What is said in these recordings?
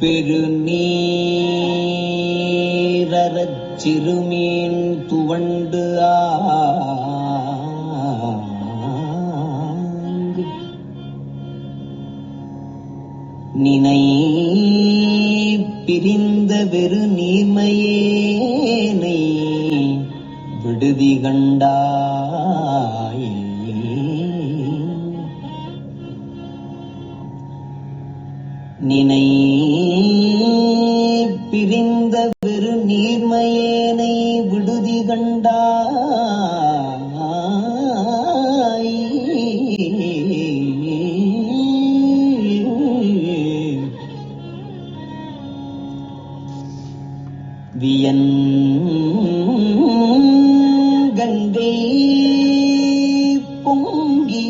பெருநீரறச் சிறுமீன் துவண்டு ஆங்கு நினை பிரிந்த வெறு நீர்மையேனை விடுதி கண்டாய். நினை பிரிந்த வெறு நீர்மையேனை விடுதி கண்டாய். வியன் கங்கை பொங்கி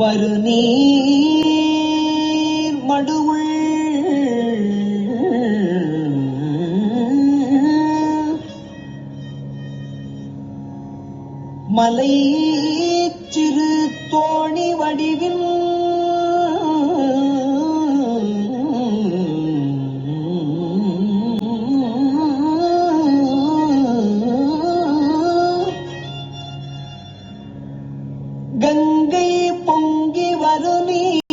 வருநீர் மடுவுள் மலை சிறு தோணி வடிவில் கங்கை பொங்கி வருநீர்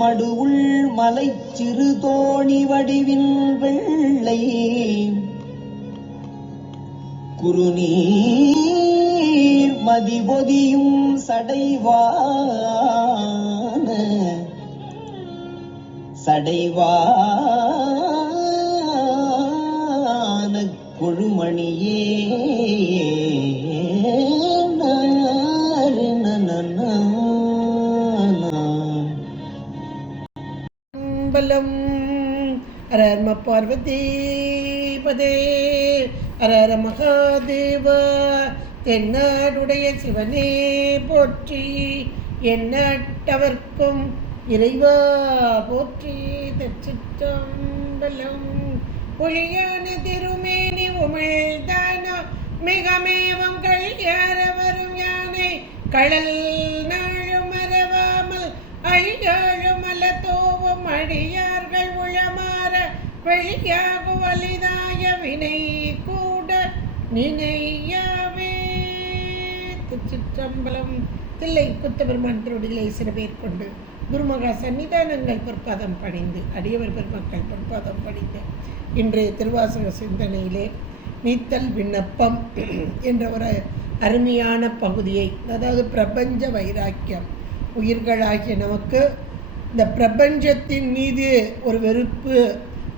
மடுவுள் மலை சிறு தோணி வடிவின் வெள்ளை குறுநீர் மதிபொதியும் சடைவான கொழுமணியே பலம் அரர்ம பார்வதி பதே அரர மகாதேவ தென்னாடுடைய சிவனே போற்றி எந்நாட்டவர்க்கும் இறைவா போற்றி. திருச்சிற்றம்பலம். ஒளியான திருமேனி உமிழ்தானா மிகமேவம் கழியார வரும் யானை கடல் நாழும் மறவாமல் அழியாழும் அல்ல தோவும் அடியார்கள் உளமாற வெளியாகு வலிதாய வினை கூட நினையாவே. திருச்சிற்றம்பலம். தில்லை குத்தபெருமான் திருவடிகளை சிறப்பேற் கொண்டு குருமகா சன்னிதானங்கள் பொற்பாதம் பணிந்து அடியவர் பெருமக்கள் பொற்பாதம் பணிந்து இன்றைய திருவாசக சிந்தனையிலே நீத்தல் விண்ணப்பம் என்ற ஒரு அருமையான பகுதியை, அதாவது பிரபஞ்ச வைராக்கியம், உயிர்களாகிய நமக்கு இந்த பிரபஞ்சத்தின் மீது ஒரு வெறுப்பு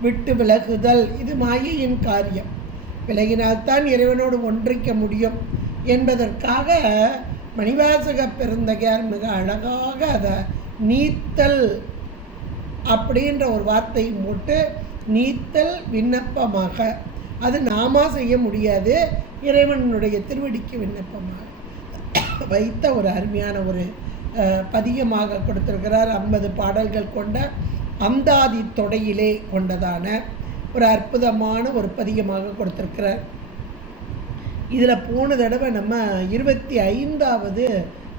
விட்டு விலகுதல், இது மாயையின் காரியம். விலகினால்தான் இறைவனோடு ஒன்றிக்க முடியும் என்பதற்காக மணிவாசக பெருந்தகையார் மிக அழகாக அதை நீத்தல் அப்படின்ற ஒரு வார்த்தையை போட்டு நீத்தல் விண்ணப்பமாக, அது நாம செய்ய முடியாது, இறைவனுடைய திருவடிக்கு விண்ணப்பமாக வைத்த ஒரு அருமையான ஒரு பதிகமாக கொடுத்திருக்கிறார். 50 பாடல்கள் கொண்ட அந்தாதி தொடையிலே கொண்டதான ஒரு அற்புதமான ஒரு பதிகமாக கொடுத்திருக்கிறார். இதில் போன தடவை நம்ம 25வது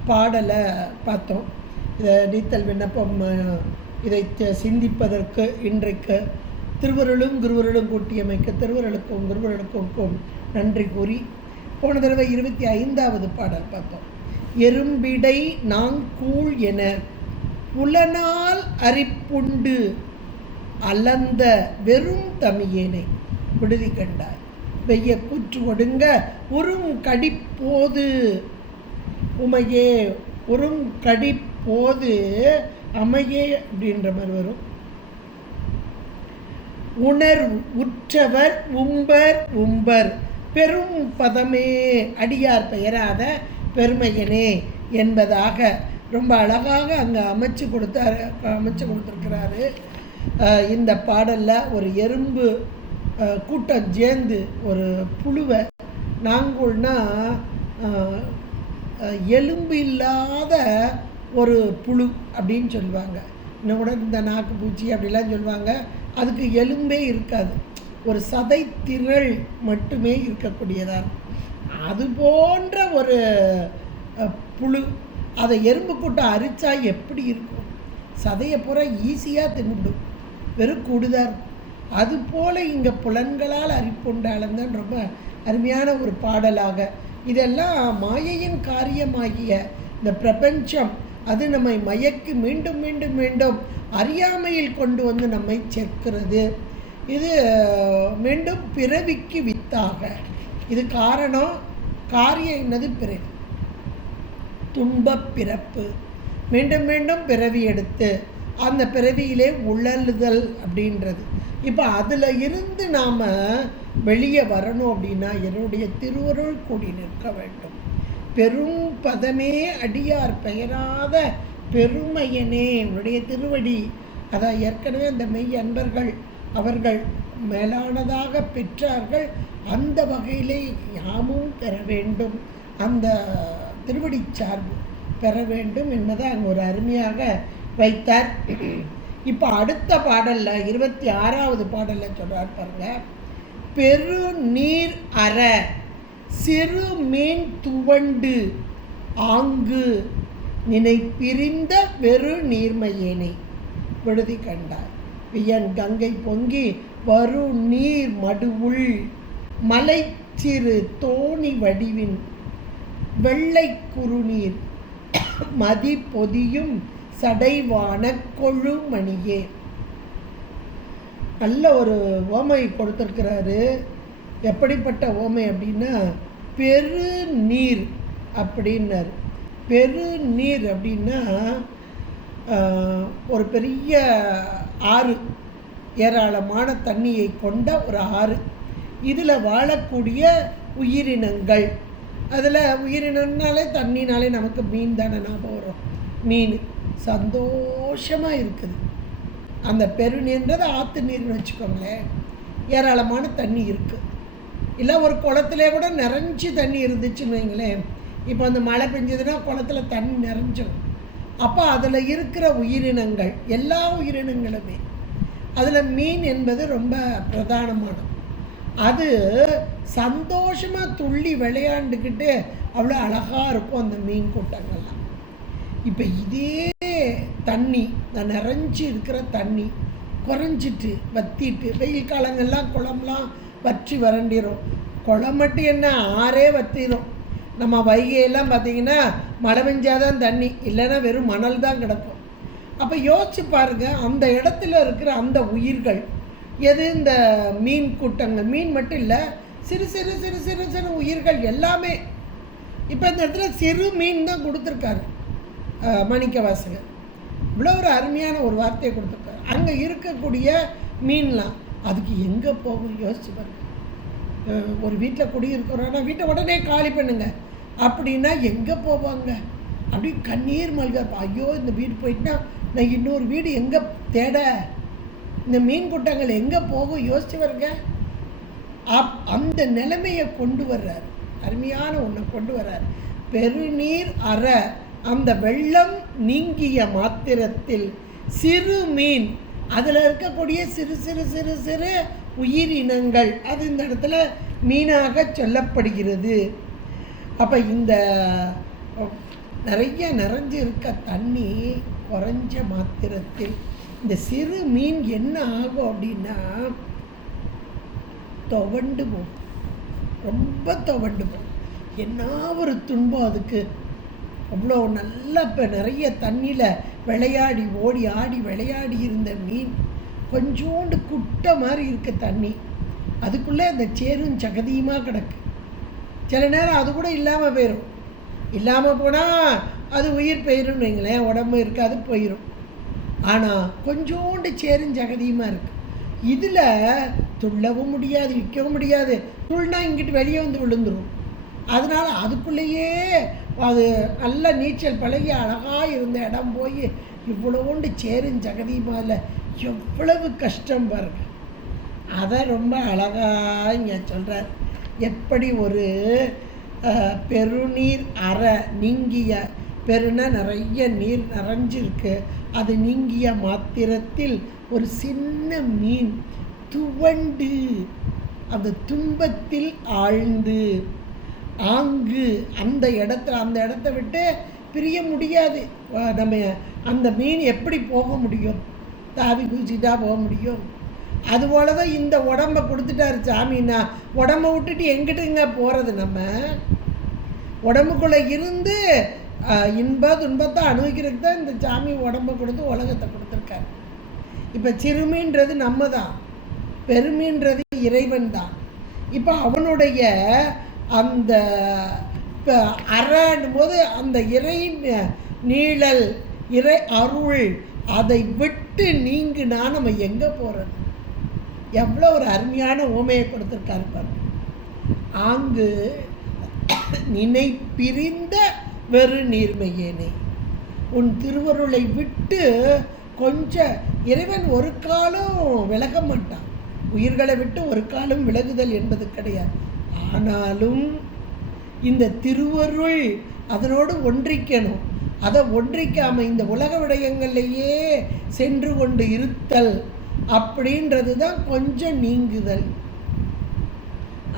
பாடலை பார்த்தோம். இதை நீத்தல் விண்ணப்பம் இதை சிந்திப்பதற்கு இன்றைக்கு திருவருளும் குருவருளும் கூட்டியமைக்க திருவருளுக்கும் குருவருளுக்கும் நன்றி கூறி போன தடவை 25வது பாடல் பார்த்தோம். எறும்பிடை நாங்கூழ் என புலனால் அரிப்புண்டு அலந்த வெறும் தமியேனை விடுதி கண்டாய். வெய்ய கூற்று ஒடுங்க உறும் கடிப்போது உமையே, உறும் கடிப்போது அமையே அப்படின்ற மாதிரி வரும். உணர் உற்றவர் உம்பர் பெரும் பதமே அடியார் பெயராத பெருமையனே என்பதாக ரொம்ப அழகாக அங்கே அமைச்சு கொடுத்துருக்கிறாரு. இந்த பாடலில் ஒரு எறும்பு கூட்டம் சேர்ந்து ஒரு புழுவை, நாங்கூழ்னா எலும்பு இல்லாத ஒரு புழு அப்படின்னு சொல்லுவாங்க. இன்னும் கூட இந்த நாக்கு பூச்சி அப்படிலாம் சொல்லுவாங்க. அதுக்கு எலும்பே இருக்காது, ஒரு சதை திரள் மட்டுமே இருக்கக்கூடியதாக இருக்கும். அது போன்ற ஒரு புழு, அதை எறும்பு கூட்டம் அரிச்சா எப்படி இருக்கும்? சதையை பூரா ஈஸியாக தின்னுடும், வெறும் கூடுதாக இருக்கும். அதுபோல் இங்கே புலன்களால் அரிப்புண்டாலந்தான் ரொம்ப அருமையான ஒரு பாடலாக. இதெல்லாம் மாயையின் காரியமாகிய இந்த பிரபஞ்சம் அது நம்மை மயக்கி மீண்டும் மீண்டும் மீண்டும் அறியாமையில் கொண்டு வந்து நம்மை சேர்க்கிறது. இது மீண்டும் பிறவிக்கு வித்தாக. இது காரணம், காரியம் என்னது? பிறவி, துன்பப் பிறப்பு, மீண்டும் மீண்டும் பிறவி எடுத்து அந்த பிறவியிலே உழலுதல் அப்படின்றது. இப்போ அதில் இருந்து நாம் வெளியே வரணும் அப்படின்னா என்னுடைய திருவருள் கூடி நிற்க வேண்டும். பெரும் பதமே அடியார் பெயராத பெருமையனே, உன்னுடைய திருவடி. அதான் ஏற்கனவே அந்த மெய் அன்பர்கள் அவர்கள் மேலானதாக பெற்றார்கள். அந்த வகையிலே யாமும் பெற வேண்டும், அந்த திருவடி சார்பு பெற வேண்டும் என்பதை அங்கே ஒரு அருமையாக வைத்தார். இப்போ அடுத்த பாடலில் 26வது பாடலில் சொல்கிறார் பாருங்க. பெரு நீர் அற சிறு மீன் துவண்டு ஆங்கு நினை பிரிந்த வெறு நீர்மையேனை விடுதி கண்டார். வியன் கங்கை பொங்கி வரு நீர் மடுவுள் மலை சிறு தோணி வடிவின் வெள்ளை குறுநீர் மதி பொதியும் சடைவான கொழுமணியே. நல்ல ஒரு ஓமை கொடுத்துருக்கிறாரு. எப்படிப்பட்ட ஓமை அப்படின்னா, பெரு நீர் அப்படின்னாரு. பெரு நீர் அப்படின்னா ஒரு பெரிய ஆறு, ஏராளமான தண்ணியை கொண்ட ஒரு ஆறு. இதில் வாழக்கூடிய உயிரினங்கள், அதில் உயிரினம்னாலே தண்ணினாலே நமக்கு மீன் தானே ஞாபகம் வரும். மீன் சந்தோஷமாக இருக்குது. அந்த பெருநீர்ன்றது ஆற்று நீர்னு வச்சுக்கோங்களேன். ஏராளமான தண்ணி இருக்குது. இல்லை ஒரு குளத்துல கூட நிறைஞ்சி தண்ணி இருந்துச்சுன்னு வைங்களேன். இப்போ அந்த மழை பெஞ்சதுன்னா குளத்துல தண்ணி நிறைஞ்சிடும். அப்போ அதில் இருக்கிற உயிரினங்கள், எல்லா உயிரினங்களுமே, அதில் மீன் என்பது ரொம்ப பிரதானமானது. அது சந்தோஷமாக துள்ளி விளையாண்டுக்கிட்டு அவ்வளோ அழகாக இருக்கும் அந்த மீன் கூட்டங்கள்லாம். இப்போ இதே தண்ணி, நிறைஞ்சி இருக்கிற தண்ணி குறைஞ்சிட்டு வற்றிட்டு, வெயில் காலங்கள்லாம் குளம்லாம் வற்றி வறண்டிடும். குளம் மட்டும் என்ன, ஆறே வற்றிடும். நம்ம வைகையெல்லாம் பார்த்திங்கன்னா மழை பெஞ்சாதான் தண்ணி, இல்லைன்னா வெறும் மணல் தான் கிடக்கும். அப்போ யோசிச்சு பாருங்கள், அந்த இடத்துல இருக்கிற அந்த உயிர்கள் எது? இந்த மீன் கூட்டங்கள். மீன் மட்டும் இல்லை, சிறு சிறு சிறு சிறு சிறு உயிர்கள் எல்லாமே. இப்போ இந்த இடத்துல சிறு மீன் தான் கொடுத்துருக்காரு மாணிக்கவாசகர். இவ்வளோ ஒரு அருமையான ஒரு வார்த்தையை கொடுத்துருக்காரு. அங்கே இருக்கக்கூடிய மீன்லாம் அதுக்கு எங்கே போகும் யோசிச்சு பாருங்க. ஒரு வீட்டில் குடியிருக்கிறோன்னா வீட்டை உடனே காலி பண்ணுங்க அப்படின்னா எங்கே போவாங்க? அப்படி கண்ணீர் மல்க, ஐயோ இந்த வீடு போயிட்டுனா நான் இன்னொரு வீடு எங்கே தேட? இந்த மீன் கூட்டங்கள் எங்கே போகும் யோசிச்சு வருங்க. அந்த நிலைமையை கொண்டு வர்றார், அருமையான ஒன்றை கொண்டு வர்றார். பெருநீர் அற, அந்த வெள்ளம் நீங்கிய மாத்திரத்தில் சிறு மீன், அதில் இருக்கக்கூடிய சிறு சிறு சிறு சிறு உயிரினங்கள், அது இந்த இடத்துல மீனாக சொல்லப்படுகிறது. அப்போ இந்த நிறைய நிறைஞ்சு இருக்க தண்ணி குறைஞ்ச மாத்திரத்தில் இந்த சிறு மீன் என்ன ஆகும் அப்படின்னா துவண்டு போகும், ரொம்ப துவண்டு போகும். என்ன ஒரு துன்பம் அதுக்கு. அவ்வளோ நல்லா இப்போ நிறைய தண்ணியில் விளையாடி ஓடி ஆடி விளையாடி இருந்த மீன் கொஞ்சோண்டு குட்டை மாதிரி இருக்க தண்ணி, அதுக்குள்ளே அந்த சேரும் சகதியுமாக கிடக்கு. சில நேரம் அது கூட இல்லாமல் போயிடும். இல்லாமல் போனால் அது உயிர் போயிடும் வைங்களேன், உடம்பு இருக்காது போயிடும். ஆனால் கொஞ்சோண்டு சேரும் சகதியுமாக இருக்குது. இதில் துள்ளவும் முடியாது, விற்கவும் முடியாது. துள்னா இங்கிட்டு வெளியே வந்து விழுந்துடும். அதனால் அதுக்குள்ளேயே அது நல்ல நீச்சல் பழகி அழகாக இருந்த இடம் போய் இவ்வளோண்டு சேரும் ஜகதியுமால எவ்வளவு கஷ்டம் பாருங்க. அதை ரொம்ப அழகாக இங்கே சொல்கிறார். எப்படி ஒரு பெருநீர் அற நீங்கிய, பெருனா நிறைய நீர் நிறைஞ்சிருக்கு, அது நீங்கிய மாத்திரத்தில் ஒரு சின்ன மீன் துவண்டு அந்த துன்பத்தில் ஆழ்ந்து ஆங்கு அந்த இடத்த விட்டு பிரிய முடியாது. நம்ம அந்த மீன் எப்படி போக முடியும்? தாவி குதிச்சுட்டா போக முடியும். அதுபோல தான் இந்த உடம்பை கொடுத்துட்டாரு சாமின்னா, உடம்பை விட்டுட்டு எங்கிட்டுங்க போகிறது? நம்ம உடம்புக்குள்ளே இருந்து துன்பத்தை அனுபவிக்கிறதுக்கு தான் இந்த சாமி உடம்பை கொடுத்து உலகத்தை கொடுத்துருக்காரு. இப்போ சிறுமின்றது நம்ம தான், பெருமைன்றது இறைவன் தான். இப்போ அவனுடைய அந்த இப்போ அறன்னும் போது அந்த இறை நீழல், இறை அருள், அதை விட்டு நீங்குனா நம்ம எங்கே போகிறது? எவ்வளோ ஒரு அருமையான ஓமையை கொடுத்துருக்காரு பாருங்க. ஆங்கு நினை பிரிந்த வெறு நீர்மையேனே, உன் திருவருளை விட்டு கொஞ்சம் இறைவன் ஒரு காலம் விலக மாட்டான். உயிர்களை விட்டு ஒரு காலம் விலகுதல் என்பது கிடையாது. ஆனாலும் இந்த திருவருள் அதனோடு ஒன்றிக்கணும். அதை ஒன்றிக்காமல் இந்த உலக விடயங்கள்லேயே சென்று கொண்டு இருத்தல் அப்படின்றது தான் கொஞ்சம் நீங்குதல்.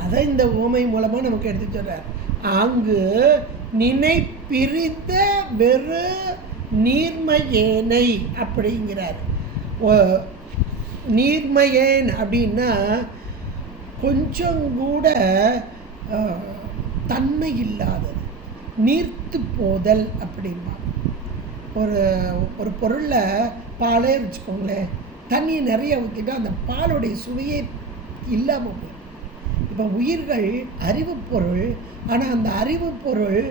அதை இந்த ஓமை மூலமாக நமக்கு எடுத்து சொல்கிறார். ஆங்கு நினை பிரித்த வெறு நீர்மையேனை அப்படிங்கிறார். நீர்மையேன் அப்படின்னா கொஞ்சம் கூட தன்மை இல்லாதது, நீர்த்து போதல் அப்படின்பா. ஒரு பொருளில் பாலே வச்சுக்கோங்களேன், தண்ணி நிறைய ஊற்றிட்டா அந்த பாலுடைய சுவையே இல்லாமல் போய். இப்போ உயிர்கள் அறிவு பொருள், ஆனால் அந்த அறிவு பொருள்,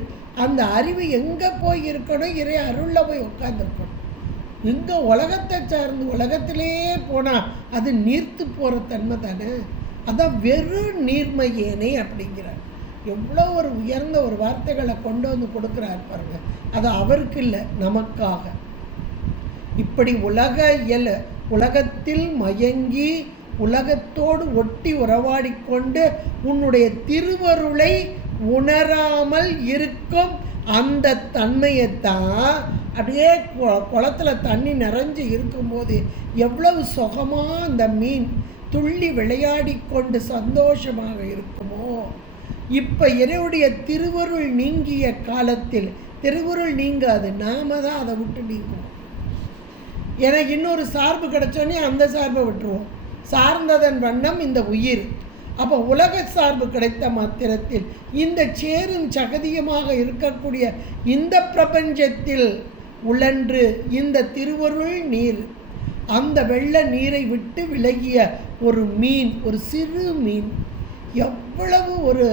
அந்த அறிவு எங்கே போய் இருக்கணும்? இறை அருளில் போய் உட்காந்துருக்கணும். எங்கே உலகத்தை சார்ந்து உலகத்திலே போனால் அது நீர்த்து போகிற தன்மை தானே. அதான் வெறும் நீர்மையேனே அப்படிங்கிறார். எவ்வளோ ஒரு உயர்ந்த ஒரு வார்த்தைகளை கொண்டு வந்து கொடுக்குறார் பாருங்க. அது அவருக்கு இல்லை, நமக்காக. இப்படி உலகத்தில் மயங்கி உலகத்தோடு ஒட்டி உறவாடிக்கொண்டு உன்னுடைய திருவருளை உணராமல் இருக்கும் அந்த தன்மையைத்தான் அப்படியே குளத்தில் தண்ணி நிறைஞ்சு இருக்கும்போது எவ்வளவு சுகமாக அந்த மீன் துள்ளி விளையாடி கொண்டு சந்தோஷமாக இருக்குமோ, இப்போ இறைவனுடைய திருவருள் நீங்கிய காலத்தில் திருவருள் நீங்காது, நாம தான் அதை விட்டு நீங்குவோம். எனக்கு இன்னொரு சார்பு கிடைச்சோன்னே அந்த சார்பை விட்டுருவோம். சார்ந்ததன் வண்ணம் இந்த உயிர். அப்போ உலக சார்பு கிடைத்த மாத்திரத்தில் இந்த சேரும் சகதியமாக இருக்கக்கூடிய இந்த பிரபஞ்சத்தில் உழன்று இந்த திருவருள் நீர், அந்த வெள்ள நீரை விட்டு விலகிய ஒரு மீன், ஒரு சிறு மீன் எவ்வளவு ஒரு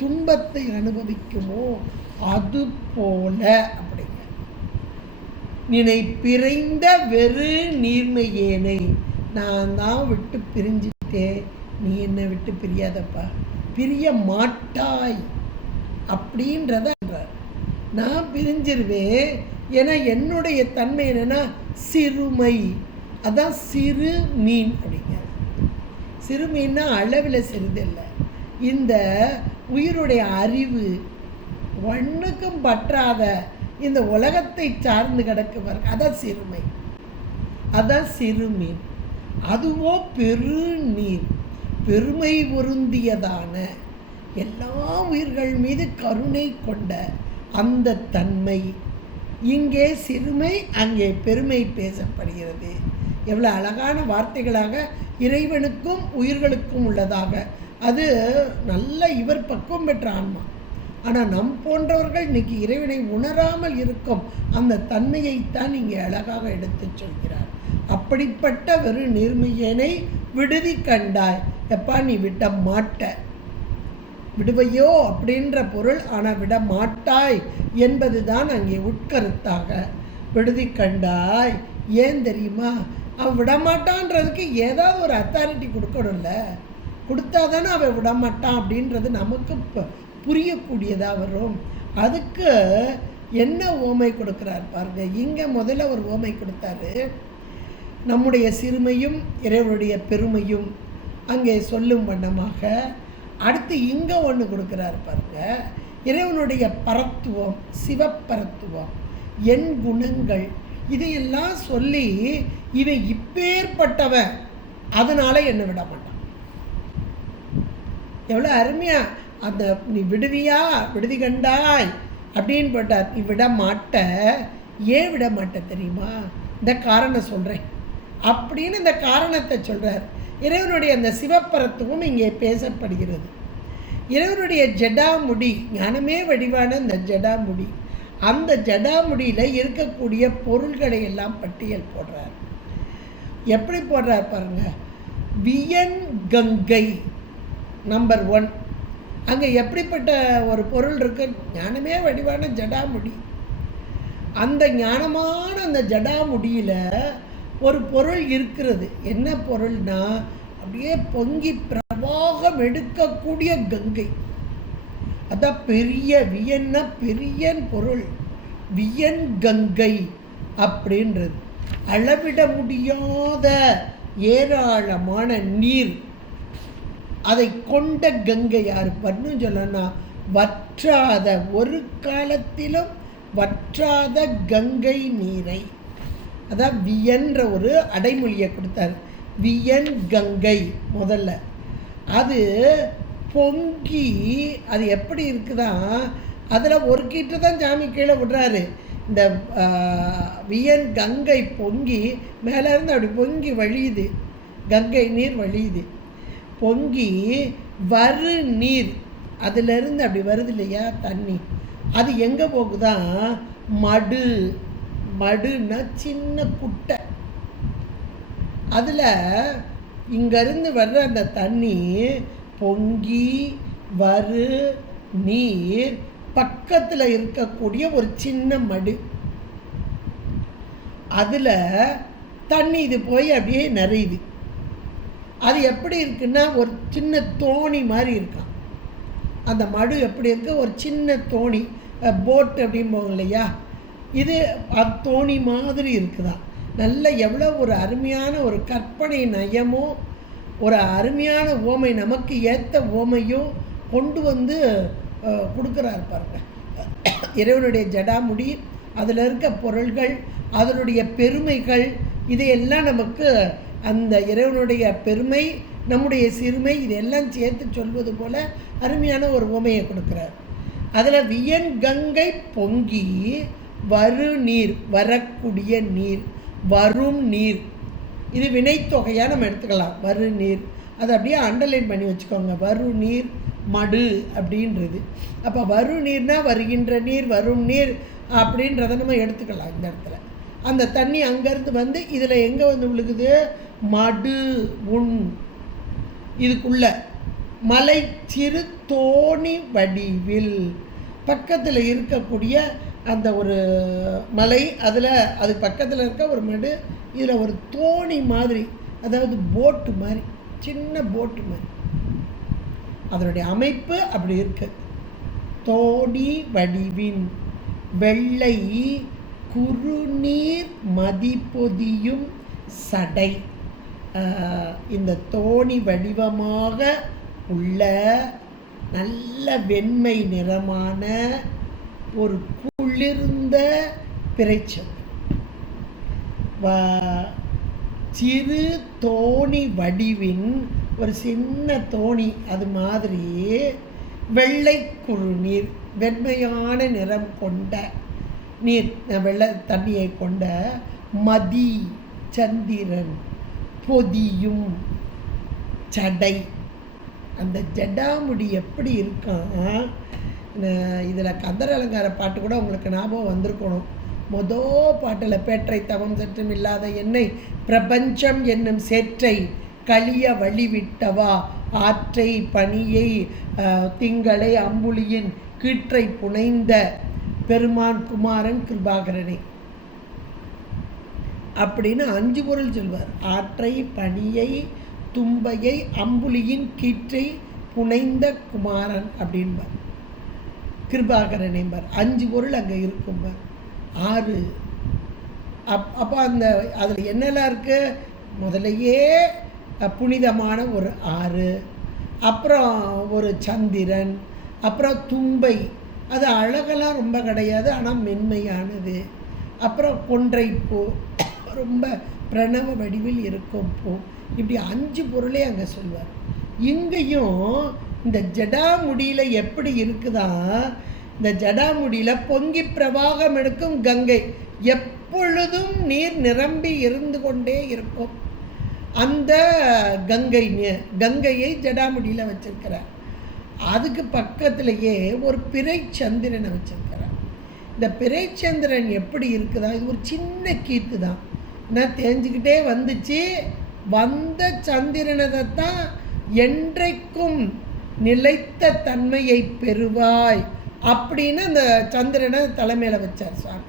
துன்பத்தை அனுபவிக்குமோ அது போல அப்படிங்க. நினை பிரிந்த வெறு நீர்மையேனை, நான் தான் விட்டு பிரிஞ்சுட்டேன், நீ என்னை விட்டு பிரியாதப்பா, பிரிய மாட்டாய் அப்படின்றத நான் பிரிஞ்சிருவேன். ஏன்னா என்னுடைய தன்மை என்னன்னா சிறுமை. அதான் சிறு மீன் அப்படிங்க. சிறு மீன்னா அளவில் சிறிதில்லை. இந்த உயிருடைய அறிவு ஒன்றுக்கும் பற்றாத இந்த உலகத்தை சார்ந்து கிடக்கு பாருங்க, அதான் சிறுமை, அதான் சிறு மீன். அதுவோ பெரு நீர், பெருமை பொருந்தியதான எல்லா உயிர்கள் மீது கருணை கொண்ட அந்த தன்மை. இங்கே சிறுமை, அங்கே பெருமை பேசப்படுகிறது. எவ்வளோ அழகான வார்த்தைகளாக இறைவனுக்கும் உயிர்களுக்கும் உள்ளதாக. அது நல்ல இவர் பக்குவம் பெற்ற ஆன்மா. ஆனால் நம் போன்றவர்கள் இன்னைக்கு இறைவனை உணராமல் இருக்கும் அந்த தன்மையைத்தான் இங்கே அழகாக எடுத்து சொல்கிறார். அப்படிப்பட்ட வெறு நீர்மையனை விடுதி கண்டாய். எப்பா நீ விட மாட்ட, விடுவையோ அப்படின்ற பொருள், ஆனால் விட மாட்டாய் என்பது தான் அங்கே உட்கருத்தாக. விடுதி கண்டாய். ஏன் தெரியுமா? அவன் விடமாட்டான்றதுக்கு ஏதாவது ஒரு அத்தாரிட்டி கொடுக்கணும்ல, கொடுத்தா தானே அவன் விடமாட்டான் அப்படின்றது நமக்கு புரியக்கூடியதாக வரும். அதுக்கு என்ன ஓமை கொடுக்குறார் பாருங்க. இங்கே முதல்ல ஒரு ஓமை கொடுத்தாரு. நம்முடைய சிறுமையும் இறைவனுடைய பெருமையும் அங்கே சொல்லும் வண்ணமாக அடுத்து இங்கே ஒன்று கொடுக்குறாரு பாருங்க. இறைவனுடைய பரத்துவம், சிவப்பரத்துவம், என் குணங்கள், இதையெல்லாம் சொல்லி இவன் இப்பேற்பட்டவன், அதனால என்னை விட மாட்டான். எவ்வளோ அருமையா அந்த நீ விடுவியா விடுதி கண்டாய் அப்படின்னு போட்டார். நீ விட மாட்ட. ஏன் விட மாட்ட தெரியுமா? இந்த காரணம் சொல்கிறேன் அப்படின்னு இந்த காரணத்தை சொல்கிறார். இறைவனுடைய அந்த சிவப்பரத்துவம் இங்கே பேசப்படுகிறது. இறைவனுடைய ஜடாமுடி, ஞானமே வடிவான அந்த ஜடாமுடி, அந்த ஜடாமுடியில் இருக்கக்கூடிய பொருள்களை எல்லாம் பட்டியல் போடுறார். எப்படி போடுறார் பாருங்க. வியன் கங்கை நம்பர் 1. அங்கே எப்படிப்பட்ட ஒரு பொருள் இருக்கு? ஞானமே வடிவான ஜடாமுடி. அந்த ஞானமான அந்த ஜடாமுடியில் ஒரு பொருள் இருக்கிறது. என்ன பொருள்னா, அப்படியே பொங்கி பிரவாகம் எடுக்கக்கூடிய கங்கை. அதான் பெரிய வியன்னா பெரியன் பொருள். வியன் கங்கை அப்படின்றது அளவிட முடியாத ஏராளமான நீர். அதை கொண்ட கங்கை யார் பண்ணு சொல்லனா, வற்றாத, ஒரு காலத்திலும் வற்றாத கங்கை நீரை. அதான் வியன்ற ஒரு அடைமொழியை கொடுத்தார். வியன் கங்கை முதல்ல. அது பொங்கி, அது எப்படி இருக்குதான், அதில் ஒரு கீட்டு தான் சாமி கீழே விடுறாரு. இந்த வியன் கங்கை பொங்கி மேலேருந்து அப்படி பொங்கி வழியுது, கங்கை நீர் வழியுது. பொங்கி வரு நீர் அதிலிருந்து அப்படி வருது இல்லையா தண்ணி, அது எங்கே போகுதான்? மடு. மடுன்னா சின்ன குட்டை. அதில் இங்கேருந்து வர்ற அந்த தண்ணி பொங்கி வரு நீர் பக்கத்தில் இருக்கக்கூடிய ஒரு சின்ன மடு, அதில் தண்ணி இது போய் அப்படியே நிறையுது. அது எப்படி இருக்குன்னா ஒரு சின்ன தோணி மாதிரி இருக்கான். அந்த மடு எப்படி இருக்குது? ஒரு சின்ன தோணி, போட் அப்படிம்போங்க இல்லையா, இது தோணி மாதிரி இருக்குதான். நல்ல எவ்வளோ ஒரு அருமையான ஒரு கற்பனை நயமோ, ஒரு அருமையான ஓமை, நமக்கு ஏற்ற ஓமையும் கொண்டு வந்து கொடுக்குறாரு பாருங்க. இறைவனுடைய ஜடாமுடி, அதில் இருக்க பொருள்கள், அதனுடைய பெருமைகள், இதையெல்லாம் நமக்கு அந்த இறைவனுடைய பெருமை, நம்முடைய சிறுமை, இதெல்லாம் சேர்த்து சொல்வது போல அருமையான ஒரு ஓமையை கொடுக்குறார். அதில் வியன் கங்கை பொங்கி வரு நீர், வரக்கூடிய நீர், வரும் நீர், இது வினைத்தொகையாக நம்ம எடுத்துக்கலாம். வரு நீர், அதை அப்படியே அண்டர்லைன் பண்ணி வச்சுக்கோங்க. வரு நீர் மடு அப்படின்றது. அப்போ வரு நீர்னா வருகின்ற நீர், வரும் நீர் அப்படின்றத நம்ம எடுத்துக்கலாம். இந்த இடத்துல அந்த தண்ணி அங்கேருந்து வந்து இதில் எங்கே வந்து விழுகுது? மடு உன் இதுக்குள்ள மலை சிறு தோணி வடிவில் பக்கத்தில் இருக்கக்கூடிய அந்த ஒரு மலை, அதில் அது பக்கத்தில் இருக்க ஒரு மடு, இதில் ஒரு தோணி மாதிரி, அதாவது போட்டு மாதிரி, சின்ன போட்டு மாதிரி அதனுடைய அமைப்பு அப்படி இருக்கு. தோணி வடிவின் வெள்ளை குறுநீர் மதிப்பொதியும் சடை. இந்த தோணி வடிவமாக உள்ள நல்ல வெண்மை நிறமான ஒரு குளிர்ந்த பிறைச்சம். சிறு தோணி வடிவின் ஒரு சின்ன தோணி, அது மாதிரி வெள்ளை குறுநீர், வெண்மையான நிறம் கொண்ட நீர், வெள்ளை தண்ணியை கொண்ட மதி சந்திரன் பொதியும் சடை. அந்த ஜடாமுடி எப்படி இருக்கான்? இதில் கந்தர் அலங்கார பாட்டு கூட உங்களுக்கு ஞாபகம் வந்திருக்கணும். பாட்டில் பேற்றை தவம் சற்றும் இல்லாத என்னை பிரபஞ்சம் என்னும் சேற்றை களிய வழிவிட்டவா ஆற்றை பனியை திங்களை அம்புலியின் கீற்றை புனைந்த பெருமான் குமாரன் கிருபாகரனை அப்படின்னு 5 பொருள் சொல்வார். ஆற்றை பனியை தும்பையை அம்புலியின் கீற்றை புனைந்த குமாரன் அப்படின்பார், கிருபாகரன் என்பார். 5 பொருள் அங்கே இருக்கும்பார். 6 அப்போ அந்த அதில் என்னெல்லாம் இருக்குது? முதலையே புனிதமான ஒரு ஆறு, அப்புறம் ஒரு சந்திரன், அப்புறம் தும்பை, அது அழகெல்லாம் ரொம்ப கிடையாது, ஆனால் மென்மையானது, அப்புறம் கொன்றைப்பூ, ரொம்ப பிரணவ வடிவில் இருக்கும் பூ. இப்படி 5 பொருளே அங்கே சொல்வார். இங்கேயும் இந்த ஜடாமுடியில் எப்படி இருக்குதா, இந்த ஜடாமுடியில் பொங்கி பிரவாகம் எடுக்கும் கங்கை, எப்பொழுதும் நீர் நிரம்பி இருந்து கொண்டே இருக்கும். அந்த கங்கையை ஜடாமுடியில் வச்சிருக்கிறார். அதுக்கு பக்கத்திலேயே ஒரு பிறை சந்திரனை வச்சிருக்கிறார். இந்த பிறை சந்திரன் எப்படி இருக்குதா, இது ஒரு சின்ன கீத்து தான், நான் தெரிஞ்சுக்கிட்டே வந்துச்சு. வந்த சந்திரனை தான் என்றைக்கும் நிலைத்த தன்மையை பெறுவாய் அப்படின்னு அந்த சந்திரனை தலைமையில் வச்சார் சாமி.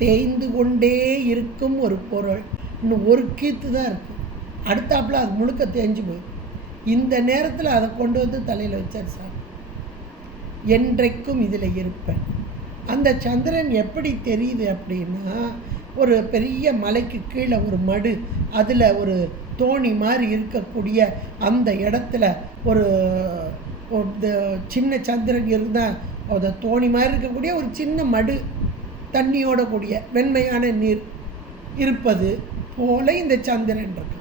தேய்ந்து கொண்டே இருக்கும் ஒரு பொருள், இன்னும் ஒரு கீத்து தான் இருக்குது, அடுத்தாப்புல அது முழுக்க தேஞ்சு போயிடும். இந்த நேரத்தில் அதை கொண்டு வந்து தலையில் வச்சார் சாமி. என்றைக்கும் இதில் இருப்பேன். அந்த சந்திரன் எப்படி தெரியுது அப்படின்னா, ஒரு பெரிய மலைக்கு கீழே ஒரு மடு, அதில் ஒரு தோணி மாதிரி இருக்கக்கூடிய அந்த இடத்துல ஒரு சின்ன சந்திரன் இருந்தால், அந்த தோணி மாதிரி இருக்கக்கூடிய ஒரு சின்ன மடு, தண்ணியோட கூடிய வெண்மையான நீர் இருப்பது போல இந்த சந்திரன் இருக்கு.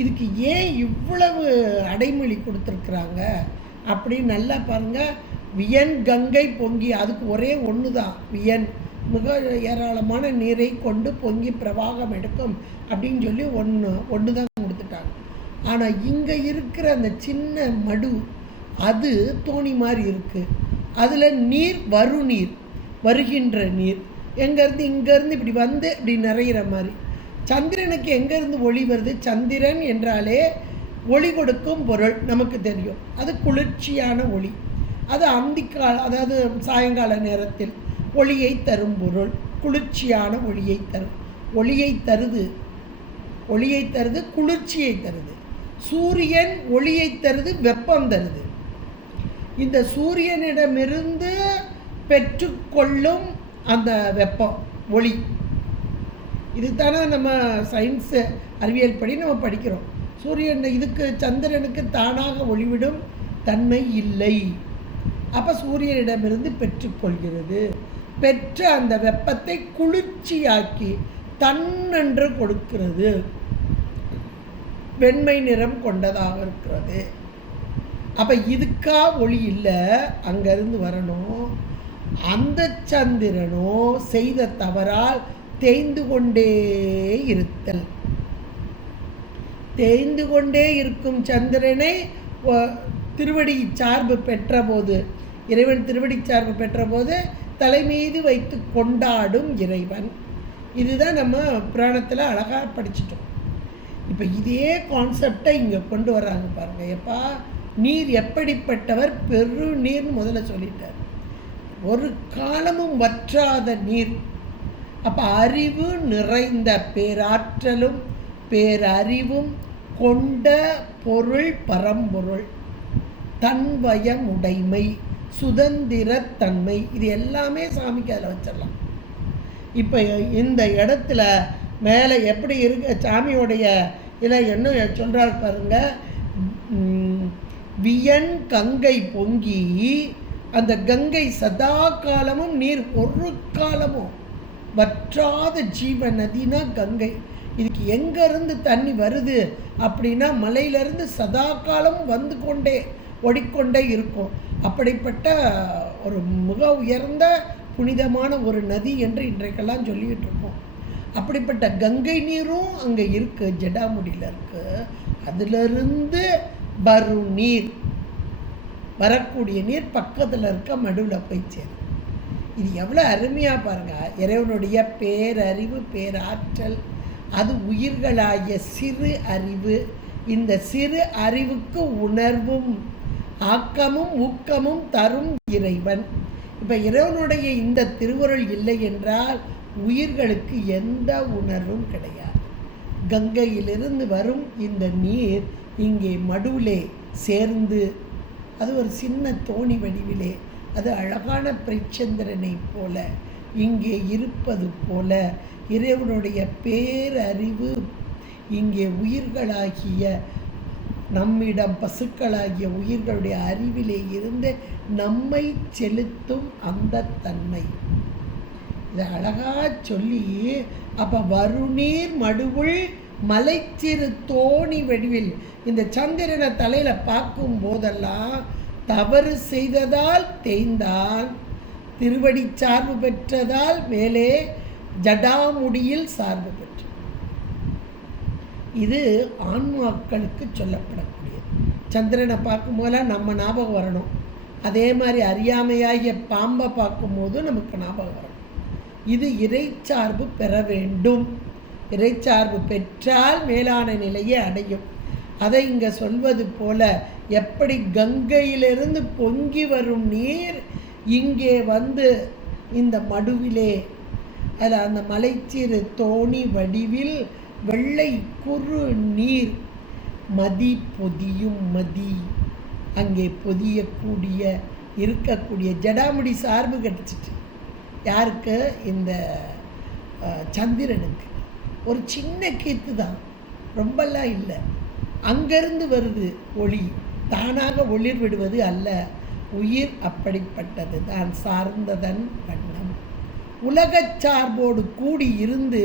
இதுக்கு ஏன் இவ்வளவு அடைமொழி கொடுத்துருக்குறாங்க அப்படின்னு நல்லா பாருங்கள். வியன் கங்கை பொங்கி, அதுக்கு ஒரே ஒன்று தான், வியன் மிக ஏராளமான நீரை கொண்டு பொங்கி பிரவாகம் எடுக்கும் அப்படின்னு சொல்லி ஒன்று தான் கொடுத்துட்டாங்க. ஆனால் இங்கே இருக்கிற அந்த சின்ன மடு, அது தோணி மாதிரி இருக்குது, அதில் நீர் வருகின்ற நீர் எங்கேருந்து, இங்கேருந்து இப்படி வந்து இப்படி நிறையிற மாதிரி. சந்திரனுக்கு எங்கேருந்து ஒளி வருது? சந்திரன் என்றாலே ஒளி கொடுக்கும் பொருள் நமக்கு தெரியும், அது குளிர்ச்சியான ஒளி, அது அந்திக்கால, அதாவது சாயங்கால நேரத்தில் ஒளியை தரும் பொருள், குளிர்ச்சியான ஒளியை தரும். ஒளியை தருது, குளிர்ச்சியை தருது. சூரியன் ஒளியை தருது, வெப்பம் தருது. இந்த சூரியனிடமிருந்து பெற்றுக்கொள்ளும் அந்த வெப்பம், ஒளி, இதுதானே நம்ம சயின்ஸு அறிவியல் படி நம்ம படிக்கிறோம். சூரியன் இதுக்கு சந்திரனுக்கு தானாக ஒளிவிடும் தன்மை இல்லை. அப்போ சூரியனிடமிருந்து பெற்றுக்கொள்கிறது. பெற்ற அந்த வெப்பத்தை குளிர்ச்சியாக்கி தன்னென்று கொடுக்கிறது, வெண்மை நிறம் கொண்டதாக இருக்கிறது. அப்போ இதுக்கா ஒளி இல்லை, அங்கேருந்து வரணும். அந்த சந்திரனோ செய்த தவறால் தேய்ந்து கொண்டே இருத்தல். தேய்ந்து கொண்டே இருக்கும் சந்திரனை திருவடி சார்பு பெற்றபோது, இறைவன் திருவடி சார்பு பெற்றபோது தலைமீது வைத்து கொண்டாடும் இறைவன். இதுதான் நம்ம புராணத்தில் அழகாக படிச்சிட்டோம். இப்போ இதே கான்செப்டை இங்கே கொண்டு வர்றாங்க பாருங்க. எப்பா, நீர் எப்படிப்பட்டவர்? பெரு நீர்னு முதல்ல சொல்லிட்டார். ஒரு காலமும் வற்றாத நீர். அப்போ அறிவு நிறைந்த, பேராற்றலும் பேரறிவும் கொண்ட பொருள் பரம்பொருள், தன்வயமுடைமை, சுதந்திரத்தன்மை, இது எல்லாமே சாமிக்கு அதில் வச்சிடலாம். இப்போ இந்த இடத்துல மேலே எப்படி இருக்க சாமியோடைய இதில் என்ன சொல்கிறார் பாருங்க. வியன் கங்கை பொங்கி, அந்த கங்கை சதா காலமும் நீர், ஒரு காலமும் வற்றாத ஜீவ நதினா கங்கை. இதுக்கு எங்கேருந்து தண்ணி வருது அப்படின்னா, மலையிலேருந்து சதா காலமும் வந்து கொண்டே ஓடிக்கொண்டே இருக்கும். அப்படிப்பட்ட ஒரு மிக உயர்ந்த புனிதமான ஒரு நதி என்று இன்றைக்கெல்லாம் சொல்லிக்கிட்டு இருக்கோம். அப்படிப்பட்ட கங்கை நீரும் அங்கே இருக்குது, ஜடாமுடியில் இருக்குது. அதிலிருந்து வரும் நீர், வரக்கூடிய நீர் பக்கத்தில் இருக்க மடுவில் போய் சேரும். இது எவ்வளோ அருமையாக பாருங்கள். இறைவனுடைய பேரறிவு, பேராற்றல், அது உயிர்களாகிய சிறு அறிவு. இந்த சிறு அறிவுக்கு உணர்வும் ஆக்கமும் ஊக்கமும் தரும் இறைவன். இப்போ இறைவனுடைய இந்த திருவுருள் இல்லை என்றால் உயிர்களுக்கு எந்த உணர்வும் கிடையாது. கங்கையிலிருந்து வரும் இந்த நீர் இங்கே மடுவிலே சேர்ந்து, அது ஒரு சின்ன தோணி வடிவிலே, அது அழகான பிறைச்சந்திரனை போல இங்கே இருப்பது போல இறைவனுடைய பேரறிவு இங்கே உயிர்களாகிய நம்மிடம் பசுக்களாகிய உயிர்களுடைய அறிவிலே இருந்து நம்மை செலுத்தும் அந்த தன்மை. இதை அழகா சொல்லி, அப்போ வருநீர் மடுவுள் மலைச்சிறு தோணி வடிவில், இந்த சந்திரனை தலையில் பார்க்கும் போதெல்லாம் தவறு செய்ததால் தேய்ந்தால், திருவடி சார்பு பெற்றதால் மேலே ஜடாமுடியில் சார்பு பெற்ற. இது ஆன்மாக்களுக்கு சொல்லப்படக்கூடியது. சந்திரனை பார்க்கும்போதெல்லாம் நம்ம ஞாபகம் வரணும். அதே மாதிரி அறியாமையாகிய பாம்பை பார்க்கும்போது நமக்கு ஞாபகம் வரணும். இது இறைச்சார்பு பெற வேண்டும். இறைச்சார்பு பெற்றால் மேலான நிலையை அடையும். அதை இங்கே சொல்வது போல, எப்படி கங்கையிலிருந்து பொங்கி வரும் நீர் இங்கே வந்து இந்த மடுவிலே, அதில் அந்த மலைச்சிறு தோணி வடிவில் வெள்ளை குறு நீர் மதி பொதியும் மதி, அங்கே பொதியக்கூடிய இருக்கக்கூடிய ஜடாமுடி சார்பு கிடச்சிட்டு. யாருக்கு? இந்த சந்திரனுக்கு. ஒரு சின்ன கீத்து தான், ரொம்பலாம் இல்லை. அங்கேருந்து வருது ஒளி, தானாக ஒளிர் விடுவது அல்ல. உயிர் அப்படிப்பட்டது தான், சார்ந்ததன் வண்ணம். உலகச் சார்போடு கூடி இருந்து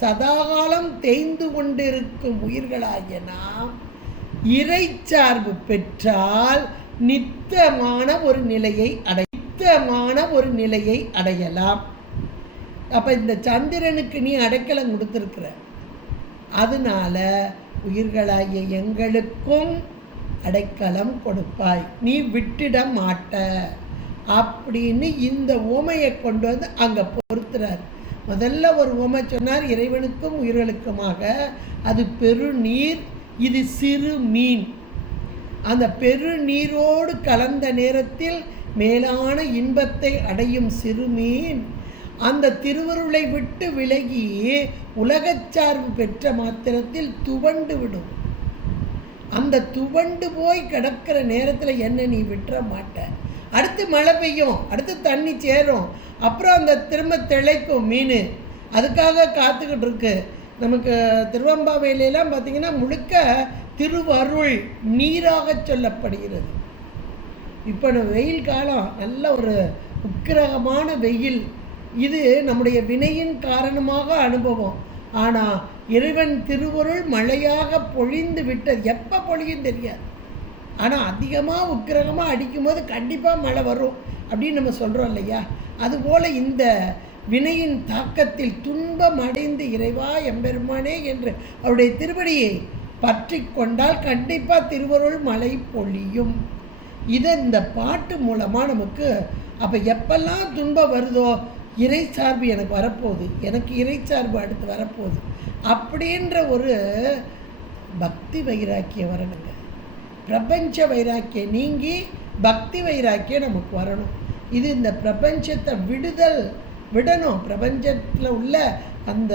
சதாகாலம் தேய்ந்து கொண்டிருக்கும் உயிர்களாகிய நாம் இறைச்சார்பு பெற்றால் நித்தமான ஒரு நிலையை அடையலாம். அப்போ இந்த சந்திரனுக்கு நீ அடைக்கலம் கொடுத்துருக்கிற, அதனால உயிர்களாகிய எங்களுக்கும் அடைக்கலம் கொடுப்பாய், நீ விட்டுட மாட்ட அப்படின்னு இந்த ஓமையை கொண்டு வந்து அங்கே பொறுத்துறார். முதல்ல ஒரு ஓமை சொன்னார், இறைவனுக்கும் உயிர்களுக்குமாக. அது பெருநீர், இது சிறு மீன். அந்த பெருநீரோடு கலந்த நேரத்தில் மேலான இன்பத்தை அடையும் சிறுமீன் அந்த திருவருளை விட்டு விலகி உலகச்சார்பு பெற்ற மாத்திரத்தில் துவண்டு விடும். அந்த துவண்டு போய் கிடக்கிற நேரத்தில் என்ன நீ விட்டுற மாட்ட. அடுத்து மழை பெய்யும், அடுத்து தண்ணி சேரும், அப்புறம் அந்த திரும்ப திளைக்கும் மீன். அதுக்காக காத்துக்கிட்டு இருக்கு. நமக்கு திருவம்பாவையிலாம் பார்த்திங்கன்னா முழுக்க திருவருள் நீராக சொல்லப்படுகிறது. இப்போ வெயில் காலம், நல்ல ஒரு உக்கிரகமான வெயில். இது நம்முடைய வினையின் காரணமாக அனுபவம். ஆனால் இறைவன் திருவருள் மழையாக பொழிந்து விட்டது. எப்போ பொழியும் தெரியாது. ஆனால் அதிகமாக உக்கிரகமாக அடிக்கும்போது கண்டிப்பாக மழை வரும் அப்படின்னு நம்ம சொல்கிறோம் இல்லையா? அதுபோல் இந்த வினையின் தாக்கத்தில் துன்பம் அடைந்து இறைவா எம்பெருமானே என்று அவருடைய திருவடியை பற்றி கொண்டால் கண்டிப்பாக திருவருள் மழை பொழியும். இதை இந்த பாட்டு மூலமாக நமக்கு, அப்போ எப்பெல்லாம் துன்பம் வருதோ இறைச்சார்பு எனக்கு வரப்போகுது, எனக்கு இறைச்சார்பு அடுத்து வரப்போகுது அப்படின்ற ஒரு பக்தி வைராக்கியம் வரணுங்க. பிரபஞ்ச வைராக்கியம் நீங்கி பக்தி வைராக்கியம் நமக்கு வரணும். இது இந்த பிரபஞ்சத்தை விடணும். பிரபஞ்சத்தில் உள்ள அந்த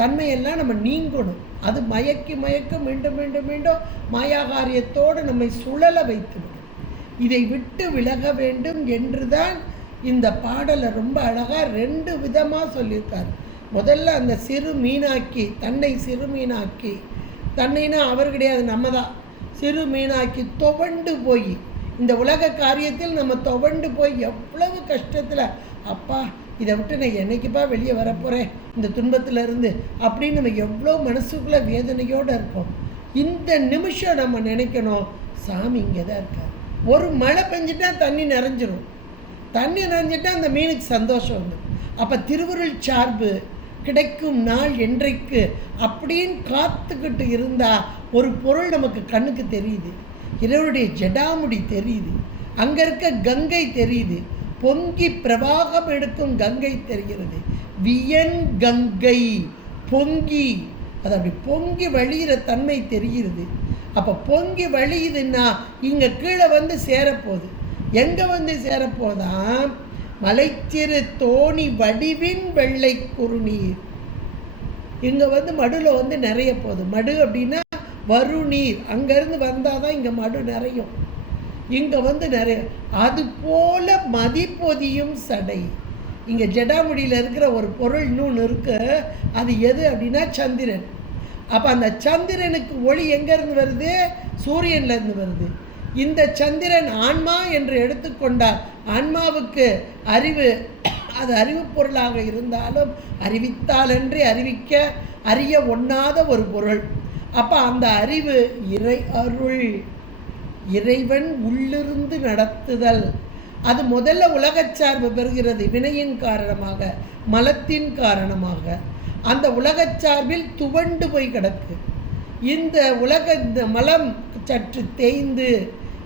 தன்மையெல்லாம் நம்ம நீங்கணும். அது மயக்கி மீண்டும் மீண்டும் மீண்டும் மாயாகாரியத்தோடு நம்மை சுழல வைத்துவிடும். இதை விட்டு விலக வேண்டும் என்று தான் இந்த பாடலை ரொம்ப அழகாக 2 விதமாக சொல்லியிருக்காரு. முதல்ல அந்த சிறு மீனாக்கி, தன்னை சிறு மீனாக்கி, தன்னைனா அவர் கிடையாது, நம்ம தான் சிறு மீனாக்கி துவண்டு போய் இந்த உலக காரியத்தில் நம்ம துவண்டு போய் எவ்வளவு கஷ்டத்தில், அப்பா இதை விட்டு நான் என்னைக்குப்பா வெளியே வரப்போகிறேன் இந்த துன்பத்திலேருந்து அப்படின்னு நம்ம எவ்வளோ மனசுக்குள்ளே வேதனையோடு இருக்கோம். இந்த நிமிஷம் நம்ம நினைக்கணும், சாமி இங்கே தான் இருக்கார். ஒரு மழை பெஞ்சிட்டா தண்ணி நிறைஞ்சிரும். தண்ணி நிறைஞ்சிட்டா அந்த மீனுக்கு சந்தோஷம் வந்துடும். அப்போ திருவருள் சார்பு கிடைக்கும் நாள் என்றைக்கு அப்படின்னு காத்துக்கிட்டு இருந்தால் ஒரு பொருள் நமக்கு கண்ணுக்கு தெரியுது. இறைவனுடைய ஜடாமுடி தெரியுது, அங்கே இருக்க கங்கை தெரியுது, பொங்கி பிரவாகம் எடுக்கும் கங்கை தெரிகிறது. வியன் கங்கை பொங்கி, அது அப்படி பொங்கி வழிகிற தன்மை தெரிகிறது. அப்போ பொங்கி வழியுதுன்னா இங்கே கீழே வந்து சேரப்போகுது. எங்கே வந்து சேரப்போதான்? மலைச்சிறு தோணி வடிவின் வெள்ளை குறுநீர். இங்கே வந்து மடுவில் வந்து நிறைய போகுது. மடு அப்படின்னா வருநீர், அங்கேருந்து வந்தால் தான் இங்கே மடு நிறையும். இங்கே வந்து நிறைய, அது போல மதிப்பொதியும் சடை. இங்கே ஜடாமுடியில் இருக்கிற ஒரு பொருள் இன்னொன்று இருக்கு. அது எது அப்படின்னா சந்திரன். அப்போ அந்த சந்திரனுக்கு ஒளி எங்கேருந்து வருது? சூரியன்லேருந்து வருது. இந்த சந்திரன் ஆன்மா என்று எடுத்துக்கொண்டால் ஆன்மாவுக்கு அறிவு, அது அறிவு பொருளாக இருந்தாலும் அறிவித்தாலன்றி அறிய ஒண்ணாத ஒரு பொருள். அப்போ அந்த அறிவு இறை அருள், இறைவன் உள்ளிருந்து நடத்துதல். அது முதல்ல உலகச்சார்பு பெறுகிறது வினையின் காரணமாக, மலத்தின் காரணமாக. அந்த உலகச்சார்பில் துவண்டு போய் கிடக்கு. இந்த மலம் சற்று தேய்ந்து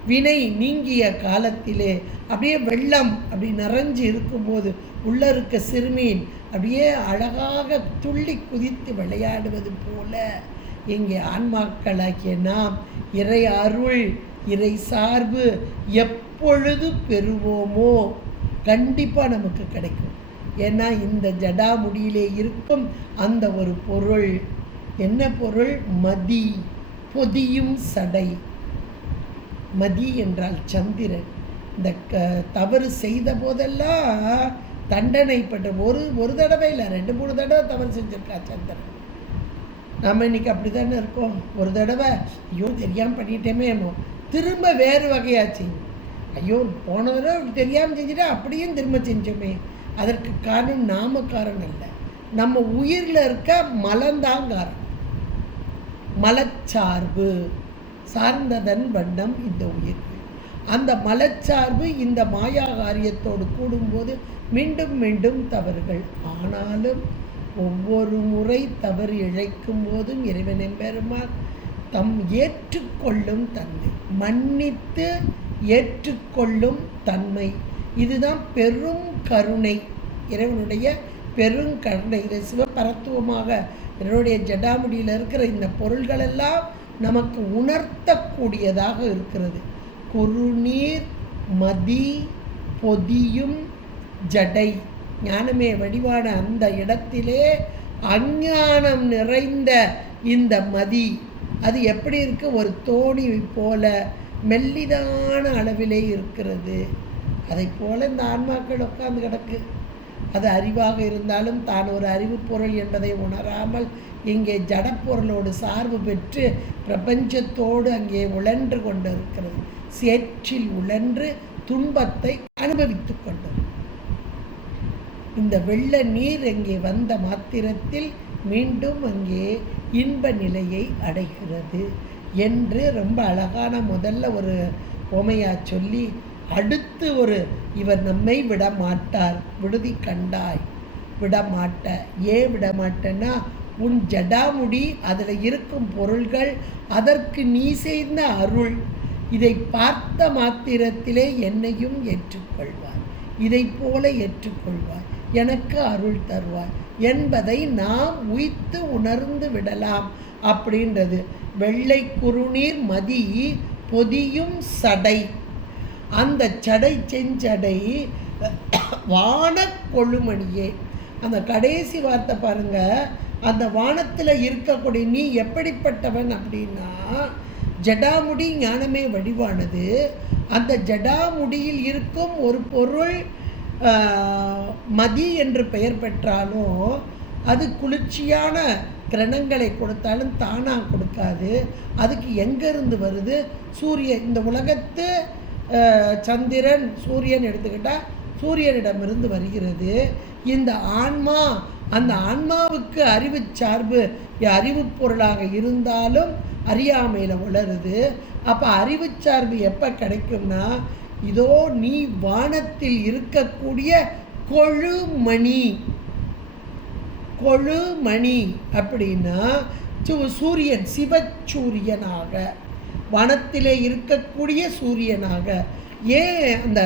வினை நீங்கிய காலத்திலே அப்படியே வெள்ளம் அப்படி நிறைஞ்சு இருக்கும்போது உள்ள இருக்க சிறுமீன் அப்படியே அழகாக துள்ளி குதித்து விளையாடுவது போல இங்கே ஆன்மாக்களாகிய நாம் இறை அருள், இறை சார்பு எப்பொழுது பெறுவோமோ கண்டிப்பாக நமக்கு கிடைக்கும். ஏன்னா இந்த ஜடாமுடியிலே இருக்கும் அந்த ஒரு பொருள், என்ன பொருள்? மதி, பொதியும் சடை. மதி என்றால் சந்திரன். இந்த தவறு செய்த போதெல்லாம் தண்டனை பெற்ற ஒரு தடவை இல்லை, 2-3 தடவை தவறு செஞ்சிருக்கா சந்திரன். நம்ம இன்னைக்கு அப்படி தானே இருக்கோம். ஒரு தடவை ஐயோ தெரியாமல் பண்ணிட்டேமேமோ, திரும்ப வேறு வகையாச்சு. ஐயோ போன தடவை தெரியாமல் செஞ்சுட்டா அப்படியும் திரும்ப செஞ்சோமே. அதற்கு காரணம் நாம காரணம் இல்லை, நம்ம உயிரில் இருக்க மலம்தான் காரணம். மலச்சார்பு சார்ந்ததன் வண்ணம் இந்த உயிர். அந்த மலச்சார்பு இந்த மாயா காரியத்தோடு கூடும்போது மீண்டும் மீண்டும் தவறுகள். ஆனாலும் ஒவ்வொரு முறை தவறு இழைக்கும் போதும் இறைவன் எம்பெருமான் தம் ஏற்றுக்கொள்ளும் தன்மை, மன்னித்து ஏற்றுக்கொள்ளும் தன்மை, இதுதான் பெரும் கருணை, இறைவனுடைய பெருங்கருணை. இதை சிவபரத்துவமாக இறைவனுடைய ஜடாமுடியில் இருக்கிற இந்த பொருள்களெல்லாம் நமக்கு உணர்த்தக்கூடியதாக இருக்கிறது. குறுநீர் மதி பொதியும் ஜடை, ஞானமே வடிவான அந்த இடத்திலே அஞ்ஞானம் நிறைந்த இந்த மதி அது எப்படி இருக்கு? ஒரு தோணி போல மெல்லிதான அளவிலே இருக்கிறது. அதை போல இந்த ஆன்மாக்கள் உட்கார்ந்து கிடக்கு. அது அறிவாக இருந்தாலும் தான் ஒரு அறிவு பொருள் என்பதை உணராமல் இங்கே ஜடப்பொருளோடு சார்பு பெற்று பிரபஞ்சத்தோடு அங்கே உழன்று கொண்டு இருக்கிறது. சேற்றில் உழன்று துன்பத்தை அனுபவித்து கொண்டது. இந்த வெள்ள நீர் அங்கே வந்த மாத்திரத்தில் மீண்டும் அங்கே இன்ப நிலையை அடைகிறது என்று ரொம்ப அழகான முதல்ல ஒரு ஓமையா சொல்லி, அடுத்து ஒரு இவர் நம்மை விடமாட்டார், விடுதி கண்டாய் விடமாட்ட. ஏன் விடமாட்டேன்னா உன் ஜடாமுடி, அதில் இருக்கும் பொருள்கள், அதற்கு நீ செய்த அருள், இதை பார்த்த மாத்திரத்திலே என்னையும் ஏற்றுக்கொள்வார், இதை போல ஏற்றுக்கொள்வார், எனக்கு அருள் தருவார் என்பதை நாம் உய்த்து உணர்ந்து விடலாம் அப்படின்றது. வெள்ளை குறுநீர் மதி பொதியும் சடை, அந்த சடை செஞ்சடை வான கொழுமணியே. அந்த கடைசி வார்த்தை பாருங்க, அந்த வானத்தில் இருக்கக்கூடிய நீ எப்படிப்பட்டவன் அப்படின்னா, ஜடாமுடி ஞானமே வடிவானது. அந்த ஜடாமுடியில் இருக்கும் ஒரு பொருள் மதி என்று பெயர் பெற்றாலும் அது குளிர்ச்சியான கிரணங்களை கொடுத்தாலும் தானாக கொடுக்காது. அதுக்கு எங்கேருந்து வருது? சூரியன். இந்த உலகத்து சந்திரன் சூரியன் எடுத்துக்கிட்டால் சூரியனிடமிருந்து வருகிறது. இந்த ஆன்மா, அந்த ஆன்மாவுக்கு அறிவு சார்பு அறிவு பொருளாக இருந்தாலும் அறியாமையில் வளருது. அப்போ அறிவு சார்பு எப்போ கிடைக்கும்னா, இதோ நீ வானத்தில் இருக்கக்கூடிய கொழுமணி. கொழுமணி அப்படின்னா சூரியன், சிவசூரியனாக வானத்திலே இருக்கக்கூடிய சூரியனாக. ஏன் அந்த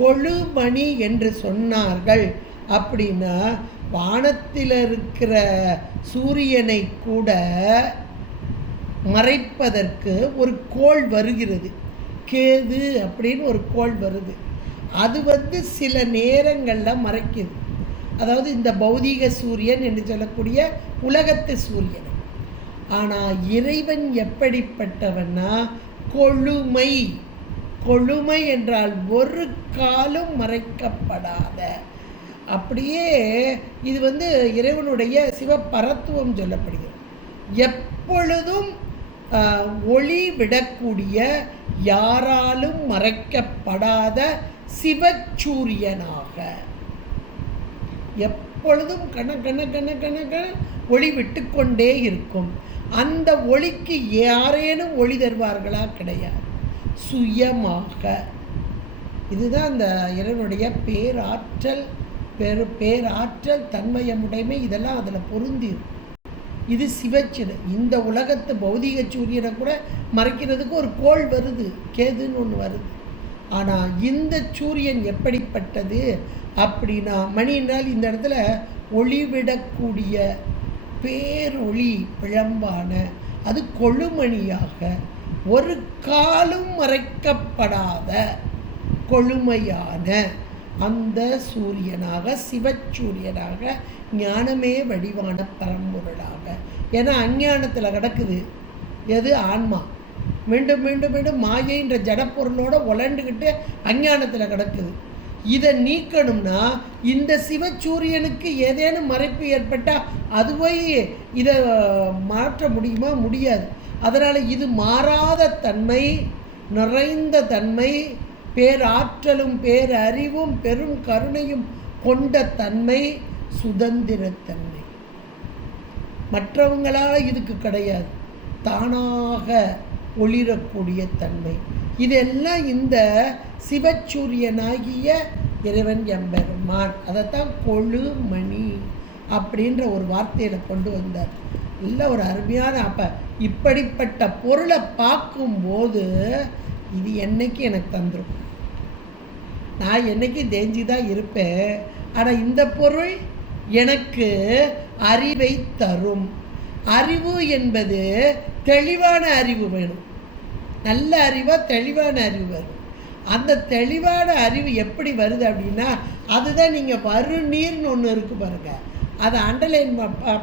கொழுமணி என்று சொன்னார்கள் அப்படின்னா, வானத்தில் இருக்கிற சூரியனை கூட மறைப்பதற்கு ஒரு கோள் வருகிறது, கேது அப்படின்னு ஒரு கோள் வருது. அது சில நேரங்களில் மறைக்குது. அதாவது இந்த பௌதீக சூரியன் என்று சொல்லக்கூடிய உலகத்து சூரியன். ஆனால் இறைவன் எப்படிப்பட்டவன்னா கொழுமை. கொழுமை என்றால் ஒரு காலும் மறைக்கப்படாத. அப்படியே இது இறைவனுடைய சிவபரத்துவம் சொல்லப்படுகிறது. எப்பொழுதும் ஒளி விடக்கூடிய, யாராலும் மறைக்கப்படாத சிவச்சூரியனாக எப்பொழுதும் கண கண கண கண கண ஒளி விட்டு கொண்டே இருக்கும். அந்த ஒளிக்கு யாரேனும் ஒளி தருவார்களா? கிடையாது. சுயமாக. இதுதான் அந்த இறைவனுடைய பேராற்றல், பேராற்றல், தன்மயமுடைமை, இதெல்லாம் அதில் பொருந்தி. இது சிவச்சினை. இந்த உலகத்து பௌதிக சூரியனை கூட மறைக்கிறதுக்கு ஒரு கோள் வருது, கேதுன்னு ஒன்று வருது. ஆனால் இந்த சூரியன் எப்படிப்பட்டது அப்படின்னா, மணி என்றால் இந்த இடத்துல ஒளிவிடக்கூடிய பேரொளி பிழம்பான, அது கொழுமணியாக, ஒரு காலும் மறைக்கப்படாத கொழுமையான அந்த சூரியனாக, சிவச்சூரியனாக, ஞானமே வடிவான பரம்பொருளாக. ஏன்னா அஞ்ஞானத்தில் கிடக்குது எது? ஆன்மா. மீண்டும் மீண்டும் மீண்டும் மாயைன்ற ஜடப்பொருளோடு உலண்டுக்கிட்டு அஞ்ஞானத்தில் கிடக்குது. இதை நீக்கணும்னா இந்த சிவச்சூரியனுக்கு ஏதேனும் மறைப்பு ஏற்பட்டால் அதுவே இதை மாற்ற முடியுமா? முடியாது. அதனால் இது மாறாத தன்மை, நிறைந்த தன்மை, பேராற்றலும் பேரறிவும் பெரும் கருணையும் கொண்ட தன்மை, சுதந்திரத்தன்மை. மற்றவங்களால் இதுக்கு கிடையாது. தானாக ஒளிரக்கூடிய தன்மை. இதெல்லாம் இந்த சிவச்சூரியனாகிய இறைவன் எம்பெருமான். அதைத்தான் கொழுமணி அப்படின்ற ஒரு வார்த்தையில் கொண்டு வந்தார். நல்ல ஒரு அருமையான. அப்போ இப்படிப்பட்ட பொருளை பார்க்கும்போது இது என்னைக்கு எனக்கு தந்துடும், நான் என்னைக்கு தேஞ்சி தான் இருப்பேன். ஆனால் இந்த பொருள் எனக்கு அறிவை தரும். அறிவு என்பது தெளிவான அறிவு வேணும். நல்ல அறிவாக தெளிவான அறிவு வரும். அந்த தெளிவான அறிவு எப்படி வருது அப்படின்னா, அதுதான் நீங்கள் வருநீர்னு ஒன்று இருக்குது பாருங்கள், அதை அண்டர்லைன்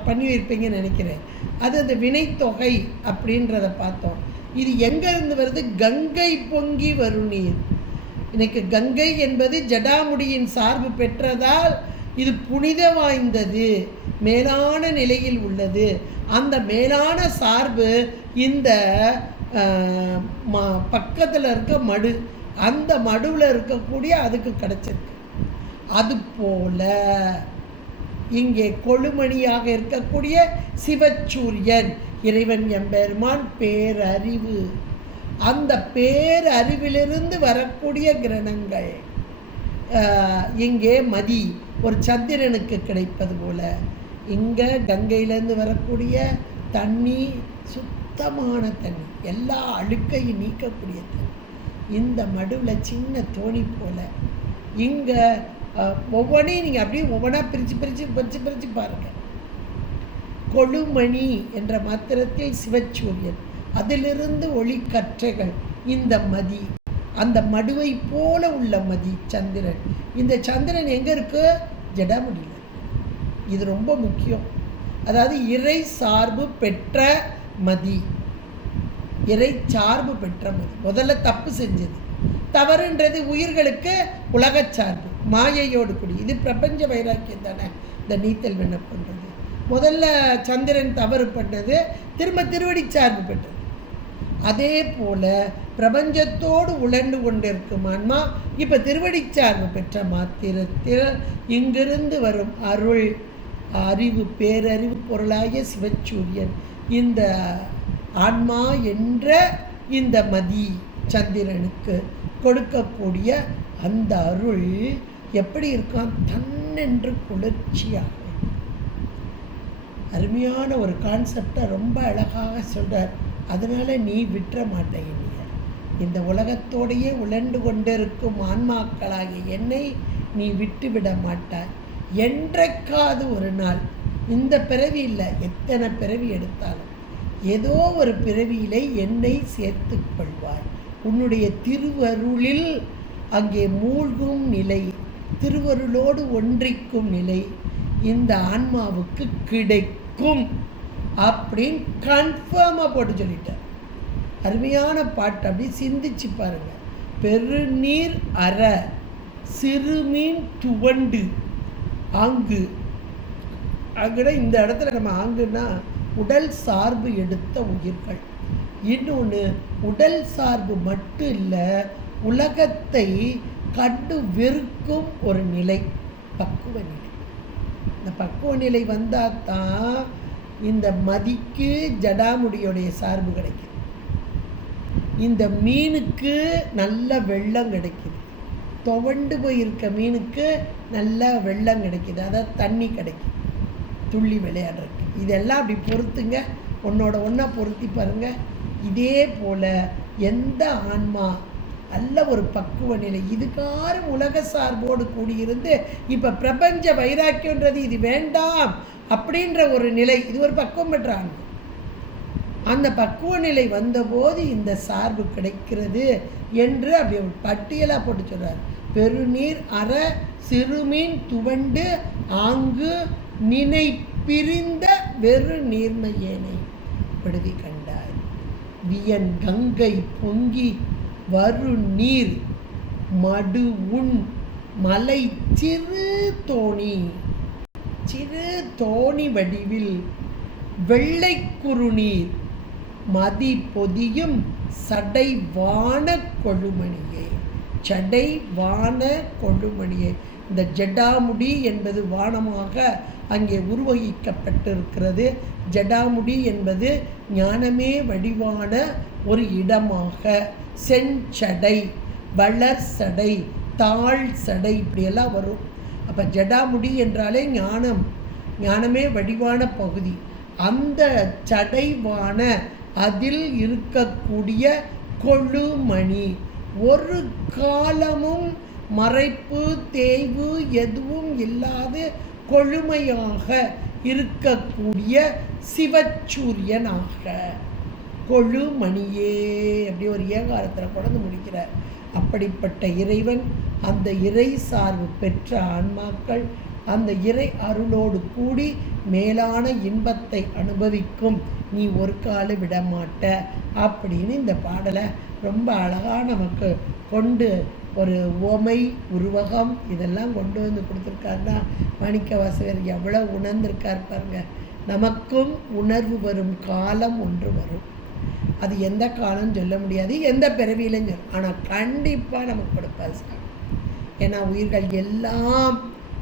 பண்ணியிருப்பீங்கன்னு நினைக்கிறேன். அது அந்த வினைத்தொகை அப்படின்றத பார்த்தோம். இது எங்கேருந்து வருது? கங்கை பொங்கி வருநீர். இன்னைக்கு கங்கை என்பது ஜடாமுடியின் சார்பு பெற்றதால் இது புனித வாய்ந்தது, மேலான நிலையில் உள்ளது. அந்த மேலான சார்பு இந்த பக்கத்தில் இருக்க மடு, அந்த மடுவில் இருக்கக்கூடிய அதுக்கு கிடச்சிருக்கு. அதுபோல இங்கே கொழுமணியாக இருக்கக்கூடிய சிவச்சூரியன் இறைவன் எம்பெருமான் பேரறிவு. அந்த பேரறிவிலிருந்து வரக்கூடிய கிரணங்கள் இங்கே மதி ஒரு சந்திரனுக்கு கிடைப்பது போல, இங்கே கங்கையிலேருந்து வரக்கூடிய தண்ணி சுத்தமான தண்ணி, எல்லா அழுக்கையும் நீக்கக்கூடிய தண்ணி. இந்த மடுவில் சின்ன தோணி போல இங்கே ஒவ்வொன்றையும் நீங்கள் அப்படியே ஒவ்வொன்றா பிரித்து பாருங்கள். கொழுமணி என்ற மாத்திரத்தில் சிவச்சூரியன், அதிலிருந்து ஒளிக்கற்றைகள் இந்த மதி, அந்த மடுவை போல உள்ள மதி சந்திரன். இந்த சந்திரன் எங்கே இருக்கு? ஜடாமுடியில். இது ரொம்ப முக்கியம். அதாவது இறை சார்பு பெற்ற மதி, இறை சார்பு பெற்ற மதி. முதல்ல தப்பு செஞ்சது, தவறுன்றது உயிர்களுக்கு உலக சார்பு, மாயையோடு கூடி. இது பிரபஞ்ச வைராக்கியம் தானே இந்த நீத்தல் விண்ணப்பன்றது. முதல்ல சந்திரன் தவறு பண்ணது, திரும்ப திருவடி சார்பு பெற்றது. அதே போல பிரபஞ்சத்தோடு உழண்டு கொண்டிருக்கும் ஆன்மா இப்போ திருவடி சார்பு பெற்ற மாத்திரத்தில் இங்கிருந்து வரும் அருள், அறிவு, பேரறிவு பொருளாகிய சிவச்சூரியன் இந்த ஆன்மா என்ற இந்த மதி சந்திரனுக்கு கொடுக்கக்கூடிய அந்த அருள் எப்படி இருக்கான்? தன்னென்று குளிர்ச்சியாக. அருமையான ஒரு கான்செப்டை ரொம்ப அழகாக சொல்கிறார். அதனால் நீ விட்டுற மாட்டேங்க, இந்த உலகத்தோடையே உழண்டு கொண்டிருக்கும் ஆன்மாக்களாகிய என்னை நீ விட்டு விட மாட்டாய். என்றைக்காவது ஒரு நாள், இந்த பிறவி இல்லை, எத்தனை பிறவி எடுத்தாலும் ஏதோ ஒரு பிறவியிலே என்னை சேர்த்து கொள்வாய். உன்னுடைய திருவருளில் அங்கே மூழ்கும் நிலை, திருவருளோடு ஒன்றிக்கும் நிலை இந்த ஆன்மாவுக்கு கிடைக்கும் அப்படின்னு கன்ஃபார்மாக போட்டு சொல்லிட்டார். அருமையான பாட்டு, அப்படி சிந்திச்சு பாருங்க. பெருநீர் அற சிறுமீன் துவண்டு ஆங்கு. ஆங்குனா இந்த இடத்துல நம்ம ஆங்குன்னா உடல் சார்பு எடுத்த உயிர்கள். இன்னொன்று உடல் சார்பு மட்டும் இல்லை, உலகத்தை கண்டு வெறுக்கும் ஒரு நிலை, பக்குவ நிலை. இந்த பக்குவ நிலை வந்தால் தான் இந்த மதிக்கு ஜடாமுடியோடைய சார்பு கிடைக்குது, இந்த மீனுக்கு நல்ல வெள்ளம் கிடைக்குது, துவண்டு போயிருக்க மீனுக்கு நல்ல வெள்ளம் கிடைக்குது, அதாவது தண்ணி கிடைக்குது துள்ளி விளையாடுறதுக்கு. இதெல்லாம் அப்படி பொறுத்துங்க, ஒன்னோட ஒன்றா பொருத்தி பாருங்க. இதே போல் எந்த ஆன்மா நல்ல ஒரு பக்குவ நிலை, இதுக்காரும் உலக சார்போடு கூடியிருந்து இப்போ பிரபஞ்ச வைராக்கியன்றது இது வேண்டாம் அப்படின்ற ஒரு நிலை, இது ஒரு பக்குவம் பெற்ற ஆன்மா. அந்த பக்குவ நிலை வந்தபோது இந்த சார்பு கிடைக்கிறது என்று அப்படி பட்டியலாக போட்டு சொல்கிறார். பெருநீர் அற சிறுமீன் துவண்டு ஆங்கு நினை பிரிந்த வெறு நீர்மையேனை விடுதி கண்டாய். வியன் கங்கை பொங்கி வரு நீர் மடு உண் மலை சிறு தோணி, சிறு தோணி வடிவில் வெள்ளை குறுநீர் மதி பொதியும் சடை வான கொழுமணியே, சடை வான கொழுமணியே. இந்த ஜடாமுடி என்பது வானமாக அங்கே உருவகிக்கப்பட்டிருக்கிறது. ஜடாமுடி என்பது ஞானமே வடிவான ஒரு இடமாக, செஞ்சடை, வளர் சடை, தாழ் சடை இப்படியெல்லாம் வரும். அப்போ ஜடாமுடி என்றாலே ஞானம், ஞானமே வடிவான பகுதி. அந்த சடைவான அதில் இருக்கக்கூடிய கொழுமணி, ஒரு காலமும் மறைப்பு தேய்வு எதுவும் இல்லாத கொழுமையாக இருக்கக்கூடிய சிவச்சூரியனாக கொழுமணியே அப்படி ஒரு ஏகாரத்தில் கொண்டு முடிக்கிறார். அப்படிப்பட்ட இறைவன், அந்த இறை சார்பு பெற்ற ஆன்மாக்கள் அந்த இறை அருளோடு கூடி மேலான இன்பத்தை அனுபவிக்கும், நீ ஒரு கால விடமாட்ட அப்படின்னு இந்த பாடலை ரொம்ப அழகாக நமக்கு கொண்டு ஒரு உவமை உருவகம் இதெல்லாம் கொண்டு வந்து கொடுத்துருக்காருன்னா மாணிக்கவாசகர் எவ்வளோ உணர்ந்திருக்கார் பாருங்க. நமக்கும் உணர்வு வரும் காலம் ஒன்று வரும், அது எந்த காலம் சொல்ல முடியாது, எந்த பிறவியிலும் சொல்லும், ஆனால் கண்டிப்பாக நமக்கு கொடுப்பார் சார். ஏன்னா உயிர்கள் எல்லாம்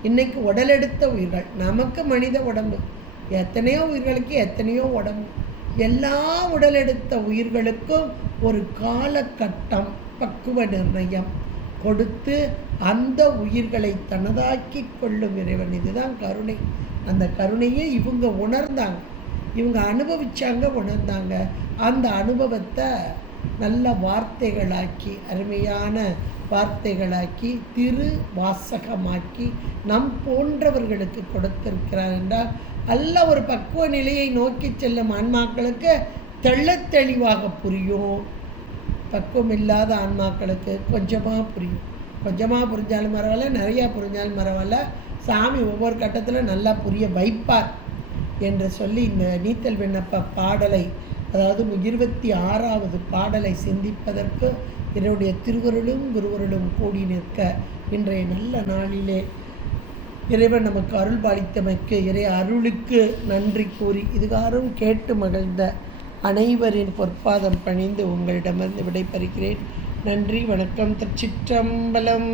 இன்னைக்கு உடலெடுத்த உயிர்கள், நமக்கு மனித உடம்பு, எத்தனையோ உயிர்களுக்கு எத்தனையோ உடம்பு, எல்லா உடலெடுத்த உயிர்களுக்கும் ஒரு காலகட்டம் பக்குவ நிர்ணயம் கொடுத்து அந்த உயிர்களை தனதாக்கி கொள்ளும் இறைவன். இதுதான் கருணை. அந்த கருணையை இவங்க உணர்ந்தாங்க, இவங்க அனுபவிச்சாங்க, உணர்ந்தாங்க. அந்த அனுபவத்தை நல்ல வார்த்தைகளாக்கி, அருமையான வார்த்தைகளாக்கி, திரு வாசகமாக்கி நம் போன்றவர்களுக்கு கொடுத்திருக்கிறார் என்றால், நல்ல ஒரு பக்குவ நிலையை நோக்கி செல்லும் ஆன்மாக்களுக்கு தெள்ளத் தெளிவாக புரியும். பக்குவம் இல்லாத ஆன்மாக்களுக்கு கொஞ்சமாக புரியும். கொஞ்சமாக புரிஞ்சாலும் பரவாயில்ல, நிறையா புரிஞ்சாலும் பரவாயில்ல, சாமி ஒவ்வொரு கட்டத்தில் நல்லா புரிய வைப்பார் என்று சொல்லி இந்த நீத்தல் விண்ணப்ப பாடலை, அதாவது 26வது பாடலை சிந்திப்பதற்கு என்னுடைய திருவருளும் குருவருளும் கூடி நிற்க இன்றைய நல்ல நாளிலே இறைவன் நமக்கு அருள் பாலித்தமைக்கு இறை அருளுக்கு நன்றி கூறி இதுகாரும் கேட்டு மகிழ்ந்த அனைவரின் பொற்பாதம் பணிந்து உங்களிடமிருந்து விடைபெறுகிறேன். நன்றி, வணக்கம். திருச்சிற்றம்பலம்.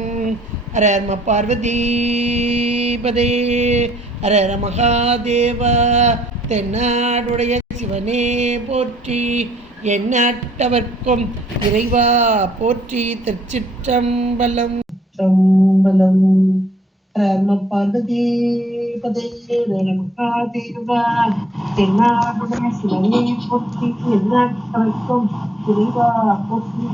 ஹர ஹர பார்வதீபதே, ஹர ஹர மகாதேவா. தென்னாடுடைய சிவனே போற்றி, எந்நாட்டவர்க்கும் இறைவா போற்றி. திருச்சிற்றம்பலம். சிற்றம்பலம். ஹர பார்வதீபதே, ஹர மகாதேவா. தென்னாடுடைய சிவனே போற்றி, எந்நாட்டவர்க்கும் இறைவா போற்றி.